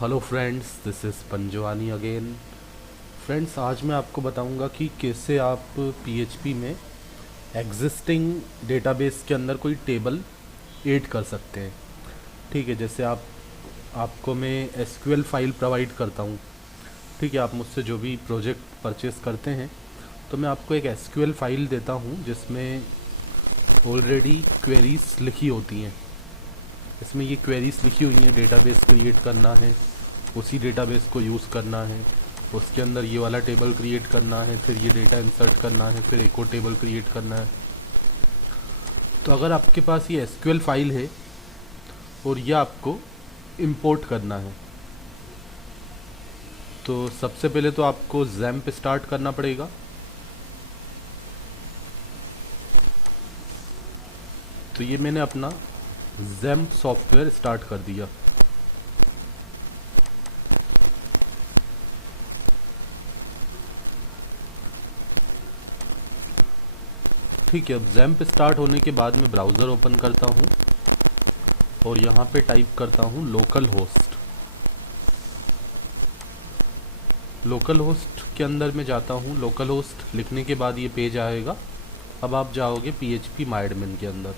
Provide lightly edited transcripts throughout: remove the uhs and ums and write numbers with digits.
Hello friends, this is Panjwani again. Friends, आज मैं आपको बताऊंगा कि कैसे आप पीएचपी में एग्जिस्टिंग डेटाबेस के अंदर कोई टेबल ऐड कर सकते हैं। ठीक है, जैसे आपको मैं एसक्यूएल फाइल प्रोवाइड करता हूँ। ठीक है, आप मुझसे जो भी प्रोजेक्ट परचेस करते हैं तो मैं आपको एक एसक्यूएल फाइल देता हूँ जिसमें ऑलरेडी क्वेरीज लिखी होती हैं। इसमें ये क्वेरीज लिखी हुई हैं, डेटाबेस क्रिएट करना है, उसी डेटाबेस को यूज़ करना है, उसके अंदर ये वाला टेबल क्रिएट करना है, फिर ये डेटा इंसर्ट करना है, फिर एक और टेबल क्रिएट करना है। तो अगर आपके पास ये एसक्यूएल फाइल है और ये आपको इंपोर्ट करना है तो सबसे पहले तो आपको जैम्प स्टार्ट करना पड़ेगा। तो ये मैंने अपना जैम्प सॉफ्टवेयर स्टार्ट कर दिया। ठीक है, अब जैम्प स्टार्ट होने के बाद मैं ब्राउज़र ओपन करता हूँ और यहाँ पे टाइप करता हूँ लोकल होस्ट। लोकल होस्ट के अंदर मैं जाता हूँ। लोकल होस्ट लिखने के बाद ये पेज आएगा। अब आप जाओगे PHP MyAdmin के अंदर।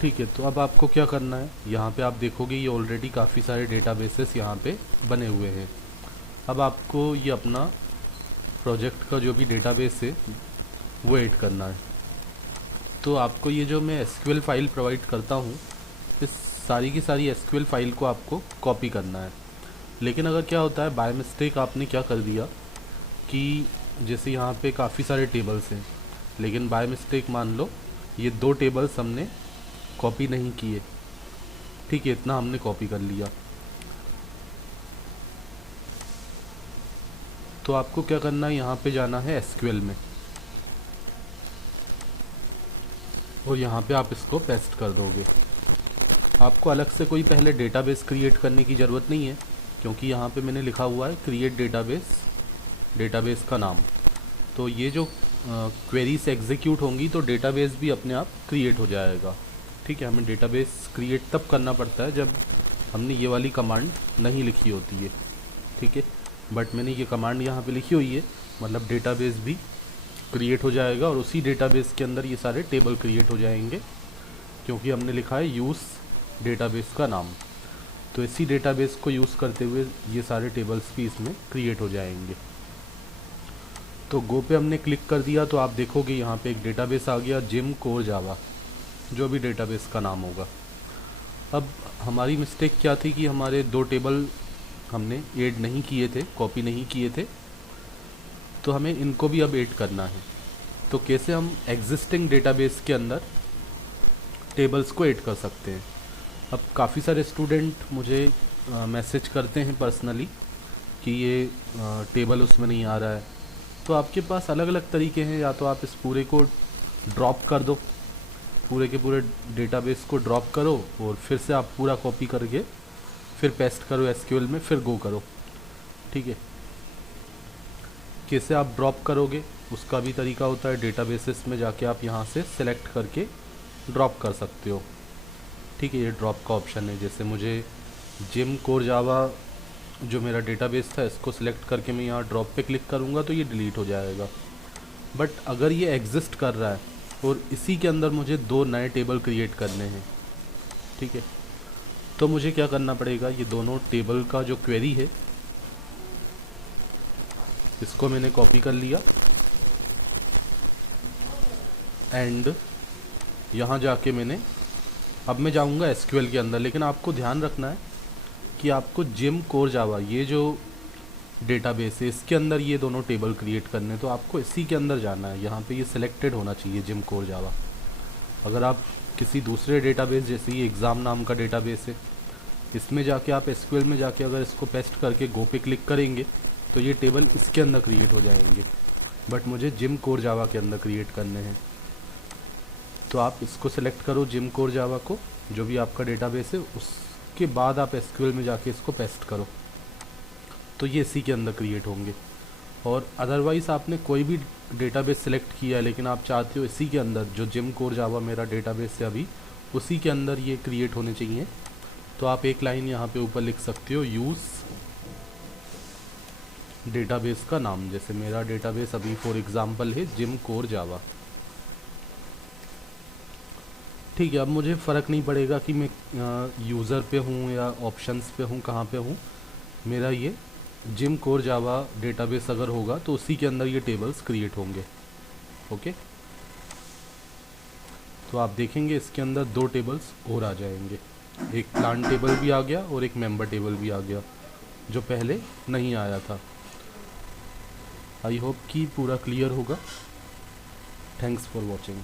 ठीक है, तो अब आपको क्या करना है, यहाँ पे आप देखोगे ये ऑलरेडी काफ़ी सारे डेटाबेसेस यहाँ पे बने हुए हैं। अब आपको ये अपना प्रोजेक्ट का जो भी डेटाबेस है वो ऐड करना है। तो आपको ये जो मैं एसक्यूएल फाइल प्रोवाइड करता हूँ, इस सारी की सारी एसक्यूएल फाइल को आपको कॉपी करना है। लेकिन अगर क्या होता है, बाय मिस्टेक आपने क्या कर दिया कि जैसे यहाँ पे काफ़ी सारे टेबल्स हैं, लेकिन बाय मिस्टेक मान लो ये 2 टेबल्स हमने कॉपी नहीं किए। ठीक है, इतना हमने कॉपी कर लिया। तो आपको क्या करना है, यहाँ पे जाना है एसक्यूएल में और यहाँ पे आप इसको पेस्ट कर दोगे। आपको अलग से कोई पहले डेटाबेस क्रिएट करने की ज़रूरत नहीं है, क्योंकि यहाँ पे मैंने लिखा हुआ है क्रिएट डेटाबेस, डेटाबेस का नाम। तो ये जो क्वेरीज एग्जीक्यूट होंगी तो डेटाबेस भी अपने आप क्रिएट हो जाएगा। ठीक है, हमें डेटाबेस क्रिएट तब करना पड़ता है जब हमने ये वाली कमांड नहीं लिखी होती है। ठीक है, बट मैंने ये कमांड यहाँ पे लिखी हुई है, मतलब डेटाबेस भी क्रिएट हो जाएगा और उसी डेटाबेस के अंदर ये सारे टेबल क्रिएट हो जाएंगे, क्योंकि हमने लिखा है यूज़ डेटाबेस का नाम। तो इसी डेटाबेस को यूज़ करते हुए ये सारे टेबल्स भी इसमें क्रिएट हो जाएंगे। तो गो पे हमने क्लिक कर दिया तो आप देखोगे यहाँ पे एक डेटाबेस आ गया, जिम कोर जावा, जो भी डेटाबेस का नाम होगा। अब हमारी मिस्टेक क्या थी कि हमारे 2 टेबल हमने ऐड नहीं किए थे, कॉपी नहीं किए थे, तो हमें इनको भी अब ऐड करना है। तो कैसे हम एग्जिस्टिंग डेटाबेस के अंदर टेबल्स को ऐड कर सकते हैं। अब काफ़ी सारे स्टूडेंट मुझे मैसेज करते हैं पर्सनली कि ये टेबल उसमें नहीं आ रहा है। तो आपके पास अलग अलग तरीके हैं, या तो आप इस पूरे को ड्रॉप कर दो, पूरे के पूरे डेटाबेस को ड्रॉप करो और फिर से आप पूरा कॉपी करके फिर पेस्ट करो एसक्यूएल में, फिर गो करो। ठीक है, कैसे आप ड्रॉप करोगे उसका भी तरीका होता है। डेटाबेसेस में जाके आप यहाँ से सिलेक्ट करके ड्रॉप कर सकते हो। ठीक है, ये ड्रॉप का ऑप्शन है। जैसे मुझे जिम कोर जावा जो मेरा डेटाबेस था, इसको सिलेक्ट करके मैं यहाँ ड्रॉप पे क्लिक करूँगा तो ये डिलीट हो जाएगा। बट अगर ये एग्जिस्ट कर रहा है और इसी के अंदर मुझे 2 नए टेबल क्रिएट करने हैं, ठीक है, तो मुझे क्या करना पड़ेगा, ये दोनों टेबल का जो क्वेरी है इसको मैंने कॉपी कर लिया एंड यहाँ जाके अब मैं जाऊँगा एसक्यूएल के अंदर। लेकिन आपको ध्यान रखना है कि आपको जिम कोर जावा, ये जो डेटाबेस है, इसके अंदर ये दोनों टेबल क्रिएट करने, तो आपको इसी के अंदर जाना है। यहाँ पे ये सिलेक्टेड होना चाहिए जिम कोर जावा। अगर आप किसी दूसरे डेटाबेस, जैसे ये एग्ज़ाम नाम का डेटाबेस है, इसमें जाके आप एसक्यूएल में जाके अगर इसको पेस्ट करके गो पे क्लिक करेंगे तो ये टेबल इसके अंदर क्रिएट हो जाएंगे। बट मुझे जिम कोर जावा के अंदर क्रिएट करने हैं, तो आप इसको सेलेक्ट करो, जिम कोर जावा को, जो भी आपका डेटाबेस है, उसके बाद आप एसक्यूएल में जाके इसको पेस्ट करो तो ये इसी के अंदर क्रिएट होंगे। और अदरवाइज़ आपने कोई भी डेटाबेस सेलेक्ट किया है लेकिन आप चाहते हो इसी के अंदर, जो जिम कोर जावा मेरा डेटाबेस है अभी, उसी के अंदर ये क्रिएट होने चाहिए, तो आप एक लाइन यहाँ पे ऊपर लिख सकते हो, यूज़ डेटाबेस का नाम। जैसे मेरा डेटाबेस अभी फॉर एग्जांपल है जिम कोर जावा। ठीक है, अब मुझे फ़र्क नहीं पड़ेगा कि मैं यूज़र पे हूँ या ऑप्शंस पे हूँ, कहाँ पे हूँ। मेरा ये जिम कोर जावा डेटाबेस अगर होगा तो उसी के अंदर ये टेबल्स क्रिएट होंगे। ओके, तो आप देखेंगे इसके अंदर 2 टेबल्स और आ जाएंगे। एक प्लान टेबल भी आ गया और एक मेंबर टेबल भी आ गया, जो पहले नहीं आया था। आई होप कि पूरा क्लियर होगा। Thanks for watching.